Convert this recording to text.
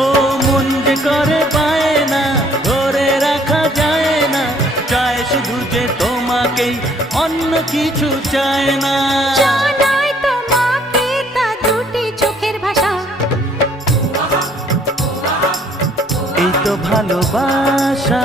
ও মন যে করে পায় না, ধরে রাখা যায় না, চায় শুধু যে তোমাকেই, অন্য কিছু চায় না। জানাই তোমাকে তা দুটি চোখের ভাষা, এই তো ভালোবাসা।